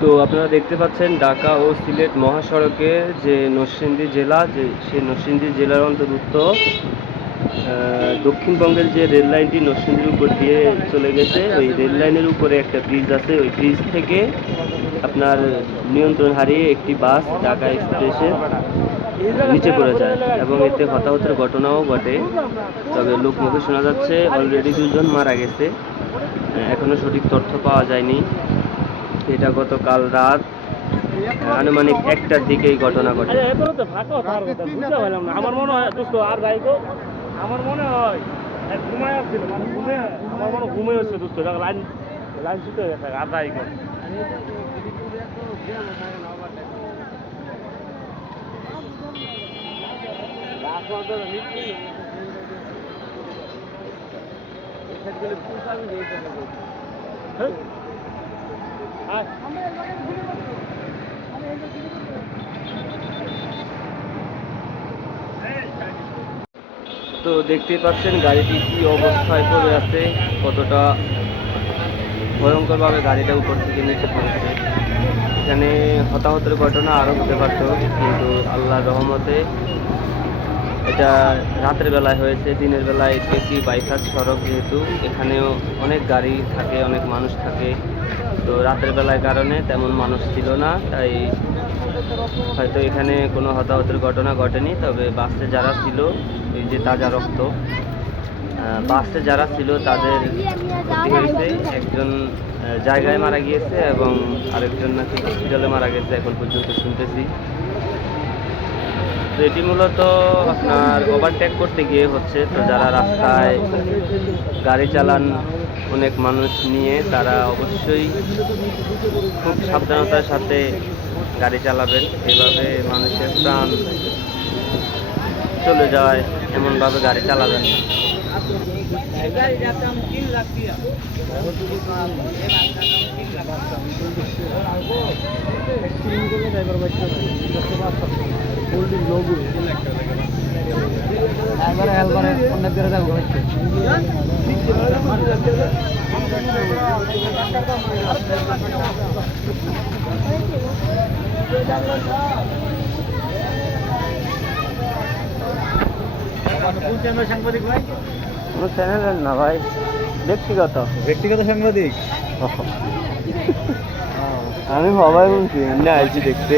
তো আপনারা দেখতে পাচ্ছেন ঢাকা ও সিলেট মহাসড়কের যে নরসিংদী জেলা, সেই নরসিংদী জেলার অন্তর্ভুক্ত দক্ষিণবঙ্গের যে রেল লাইনটি নরসিংদীর উপর দিয়ে চলে গেছে, ওই রেল লাইনের উপরে একটা ব্রিজ আছে। ওই ব্রিজ থেকে আপনার নিয়ন্ত্রণ হারিয়ে একটি বাস ঢাকা এক্সপ্রেসের নিচে পড়ে যায় এবং এতে হতাহতের ঘটনাও ঘটে। তবে লোকমুখে শোনা যাচ্ছে অলরেডি 2 জন মারা গেছে। এখনো সঠিক তথ্য পাওয়া যায়নি। এটা গতকাল রাত আনুমানিক 1টার দিকে এই ঘটনা ঘটে। আমার মনে হয় দোস্ত আর যাই গো, আমার মনে হয় ঘুমায় আসছিল, মানে ঘুমে আমার মনে ঘুমে হচ্ছে দোস্ত, লাইন লাইন ছুটে গেছে আর যাই গো। তো দেখতেই পাচ্ছেন গাড়িটি কি অবস্থায় পড়ে আছে, কতটা ভয়ঙ্করভাবে গাড়িটা উপর থেকে নিচে পড়েছে। এখানে হতাহতের ঘটনা আরও হতে পারত, কিন্তু আল্লাহর রহমতে এটা রাতের বেলায় হয়েছে। দিনের বেলায় এটি একটি বাইপাস সড়ক, যেহেতু এখানেও অনেক গাড়ি থাকে, অনেক মানুষ থাকে। তো রাতের বেলায় কারণে তেমন মানুষ ছিল না, তাই হয়তো এখানে কোনো হতাহতের ঘটনা ঘটেনি। তবে বাসে যারা ছিল, এই যে তাজা রক্ত, বাসে যারা ছিল তাদের ক্ষতি হয়েছে। একজন জায়গায় মারা গিয়েছে এবং আরেকজন নাকি হসপিটালে মারা গেছে এখন পর্যন্ত শুনতেছি। তো এটি মূলত আপনার ওভারটেক করতে গিয়ে হচ্ছে। তো যারা রাস্তায় গাড়ি চালান অনেক মানুষ নিয়ে, তারা অবশ্যই খুব সাবধানতার সাথে গাড়ি চালাবেন। এভাবে মানুষের প্রাণ চলে যায় এমনভাবে গাড়ি চালাবেন না। সাংবাদিক ভাই, কোনো চ্যানেলের না ভাই, ব্যক্তিগত ব্যক্তিগত সাংবাদিক। আমি সবাই বলছি এমনি আইছি দেখতে।